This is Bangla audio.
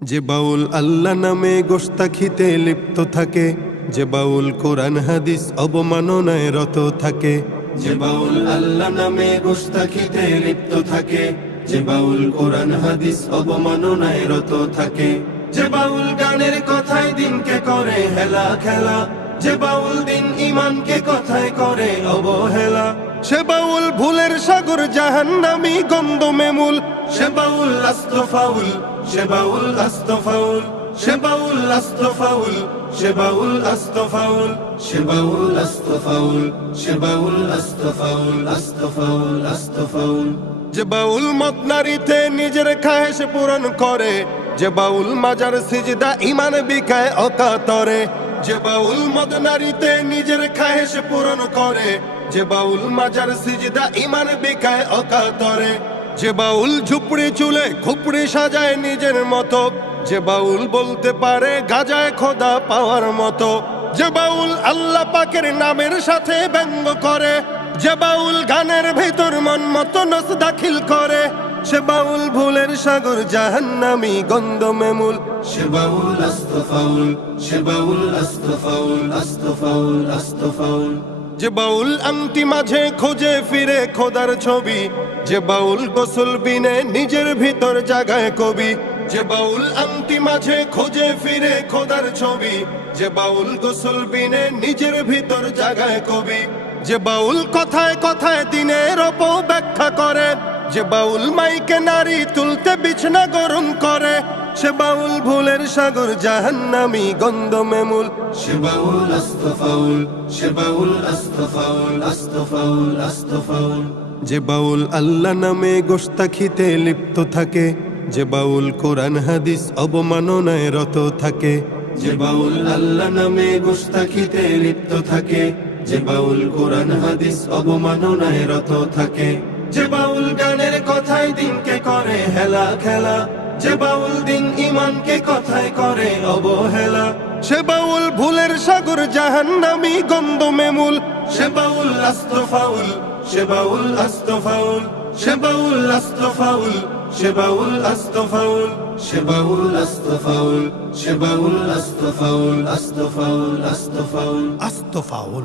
যে বাউল আল্লাহ নামে গোশতাখিতে লিপ্ত থাকে, যে বাউল কোরআন হাদিস অবমাননায় রত থাকে। যে বাউল আল্লাহ নামে গোশতাখিতে লিপ্ত থাকে, যে বাউল কোরআন হাদিস অবমাননায় রত থাকে। যে বাউল গানের কথায় দিনকে করে হেলা খেলা, যে বাউল দিন ইমানকে কথায় করে অবহেলা। সে বাউল ভুলের সাগর জাহান্নামী গন্ধমে মূল, সে বাউল আস্ত ফাউল, সে বাউল আস্ত ফাউল, সে বাউল আস্ত ফাউল, সে বাউল আস্ত ফাউল, সে বাউল আস্ত ফাউল, সে বাউল আস্ত ফাউল, আস্ত ফাউল, আস্ত ফাউল। যে বাউল মদ নারীতে নিজের খায়েশ পূরণ করে, যে বাউল মাজার সিজদা ইমান বিকায় অকাতরে। যে বাউল মদ নারীতে নিজের খায়েশ পূরণ করে, যে বাউল মাজার সিজদা ইমান বিকায় অকাতরে। যে বাউল ঝুপড়ি চুলে খুপড়ি সাজায় নিজের মতো, যে বাউল বলতে পারে গাজায় খোদা পাওয়ার মতো। যে বাউল আল্লাহ পাকের নামের সাথে ব্যঙ্গ করে, যে বাউল গানের ভেতর মন মতো নস দাখিল করে। সে বাউল ভুলের সাগর জাহান্নামী গন্ধমে মূল, সে বাউল আস্ত ফাউল, সে বাউল আস্ত ফাউল, আস্ত ফাউল, আস্ত ফাউল। যে বাউল আংটি মাঝে খোঁজে ফিরে খোদার ছবি, যে বাউল গোসল বিনে নিজের ভিতর জাগায় কবি। যে বাউল আংটি মাঝে খোঁজে ফিরে খোদার ছবি, যে বাউল গোসল বিনে নিজের ভিতর জাগায় কবি। যে বাউল কথায় কথায় দিনের অপব্যাখ্যা করে, যে বাউল মাইকে নারী তুলতে বিছনা গরম করে। সে বাউল ভুলের সাগর জাহান্নামী গন্ধমে মূল, সে বাউল আস্ত ফাউল, সে বাউল আস্ত ফাউল, আস্ত ফাউল, আস্ত ফাউল। যে বাউল আল্লাহ নামে গোশতাখিতে লিপ্ত থাকে, যে বাউল কোরআন হাদিস অবমাননায় রত থাকে। যে বাউল আল্লাহ নামে গোশতাখিতে লিপ্ত থাকে, যে বাউল কোরআন হাদিস অবমাননায় রত থাকে। যে বাউল গানের কথায় দিনকে করে হেলা খেলা, যে বাউল দিন ইমানকে কথায় করে অবহেলা। সে বাউল ভুলের সাগর জাহান্নামী গন্ধমে মূল, সে বাউল আস্ত ফাউল, সে বাউল আস্ত ফাউল, সে বাউল আস্ত ফাউল, সে বাউল আস্ত ফাউল, সে বাউল আস্ত ফাউল, সে বাউল আস্ত ফাউল, আস্ত ফাউল, আস্ত ফাউল, আস্ত ফাউল।